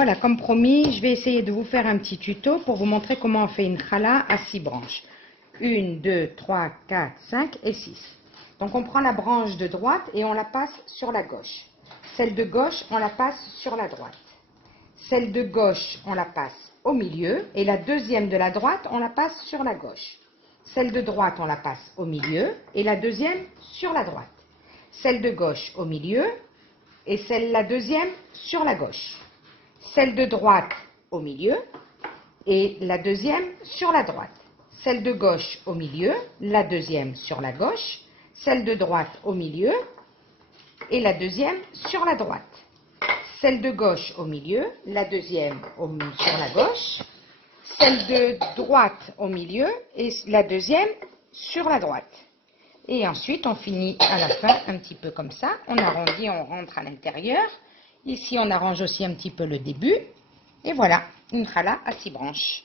Voilà, comme promis, je vais essayer de vous faire un petit tuto pour vous montrer comment on fait une challah à 6 branches. 1, 2, 3, 4, 5 et 6. Donc on prend la branche de droite et on la passe sur la gauche. Celle de gauche, on la passe sur la droite. Celle de gauche, on la passe au milieu. Et la deuxième de la droite, on la passe sur la gauche. Celle de droite, on la passe au milieu. Et la deuxième sur la droite. Celle de gauche au milieu. Et la deuxième sur la gauche. Celle de droite au milieu. Et la deuxième sur la droite. Celle de gauche au milieu. La deuxième sur la gauche. Celle de droite au milieu. Et la deuxième sur la droite. Celle de gauche au milieu, la deuxième sur la gauche, celle de droite au milieu et la deuxième sur la droite. Et ensuite, on finit à la fin un petit peu comme ça. On arrondit, on rentre à l'intérieur. Ici, on arrange aussi un petit peu le début. Et voilà, une challah à 6 branches.